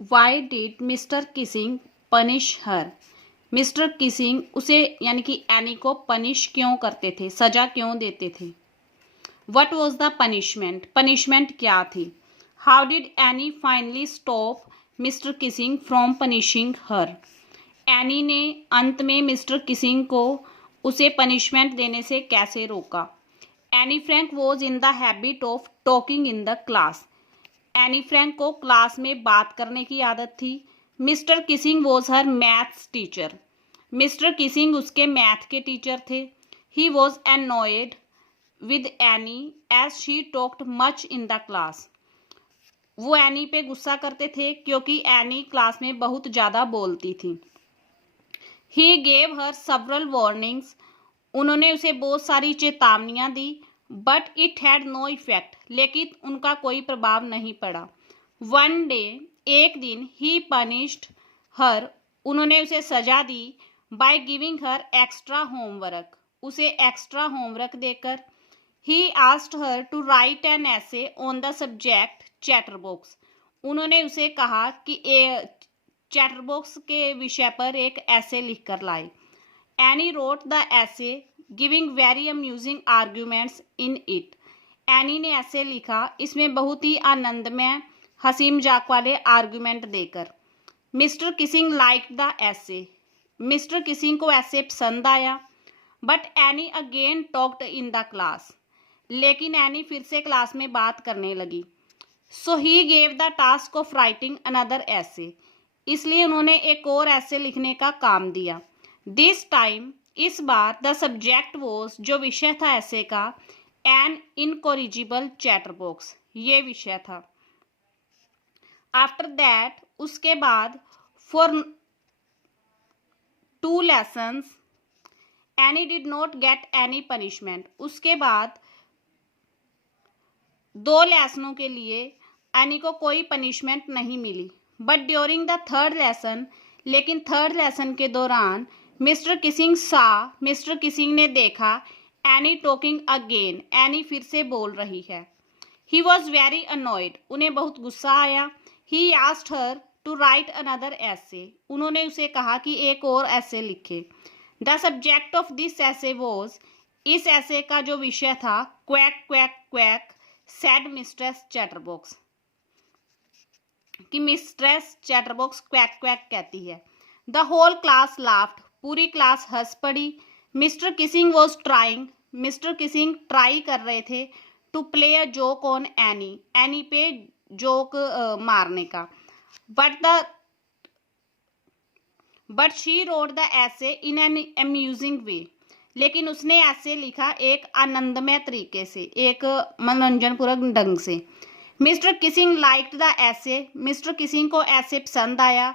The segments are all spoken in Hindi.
Why did mister Keesing punish her. Mister Keesing उसे यानी कि एनी को पनिश क्यों करते थे, सजा क्यों देते थे। What was the punishment, punishment क्या थी। How did any finally stop mister Keesing from punishing her. Any ने अंत में मिस्टर किसिंग को उसे पनिशमेंट देने से कैसे रोका। Anne Frank was in the habit of talking in the class. Anne Frank को क्लास में बात करने की आदत थी। Mister Keesing was her maths teacher. Mister Keesing उसके मैथ के टीचर थे। He was annoyed with any as she talked much in the class. वो एनी पे गुस्सा करते थे क्योंकि एनी क्लास में बहुत ज़्यादा बोलती थी। He gave her several warnings. उन्होंने उसे बहुत सारी चेतावनियां दी। But it had no effect, लेकिन उनका कोई प्रभाव नहीं पड़ा। वन डे, एक दिन, ही पनिश्ड हर। उन्होंने उसे सजा दी by giving her extra homework, उसे एक्स्ट्रा होमवर्क देकर। He asked her to write an essay on the subject chatterbox. उन्होंने उसे कहा कि चैटरबॉक्स के विषय पर एक ऐसे लिखकर लाए। एनी रोट द ऐसे giving very amusing arguments in it. Any ने ऐसे लिखा, इसमें बहुत ही आनंदमय हंसी मजाक वाले आर्ग्यूमेंट देकर। Mr Kissing liked the essay. Mr Kissing को ऐसे पसंद आया। But Annie again talked in the class. लेकिन एनी फिर से क्लास में बात करने लगी। So he gave the task of writing another essay. इसलिए उन्होंने एक और ऐसे लिखने का काम दिया। दिस टाइम, इस बार, द सब्जेक्ट वॉज, जो विषय था ऐसे का, एन इनकोरिजिबल चैटरबॉक्स, ये विषय था। आफ्टर दैट, उसके बाद, for 2 lessons any did not get any punishment. उसके बाद 2 लेसनों के लिए एनी को कोई पनिशमेंट नहीं मिली। But during the 3rd lesson, लेकिन 3rd लेसन के दौरान, मिस्टर किसिंग मिस्टर किसिंग ने देखा एनी टॉकिंग अगेन, एनी फिर से बोल रही है। ही वॉज वेरी अनॉयड, उन्हें बहुत गुस्सा आया। He asked her to write another essay. उन्होंने उसे कहा कि एक और ऐसे लिखे। The subject of this essay was, इस ऐसे का जो विषय था, quack quack quack said mistress chatterbox, कि मिस्ट्रेस चैटरबॉक्स क्वैक क्वैक कहती है। द होल क्लास लाफ्ड, पूरी क्लास हंस पड़ी। Mister Keesing was trying, mister Keesing try कर रहे थे to play a joke on Anne, Anne पे जोक मारने का। बट शी रोट द ऐसे इन एन अम्यूजिंग वे, लेकिन उसने ऐसे लिखा एक आनंदमय तरीके से, एक मनोरंजनपूर्वक ढंग से। Mister Keesing liked the essay, Mr Kissing को ऐसे पसंद आया।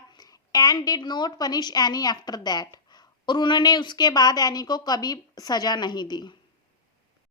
And did not punish any after that, और उन्होंने उसके बाद एनी को कभी सजा नहीं दी।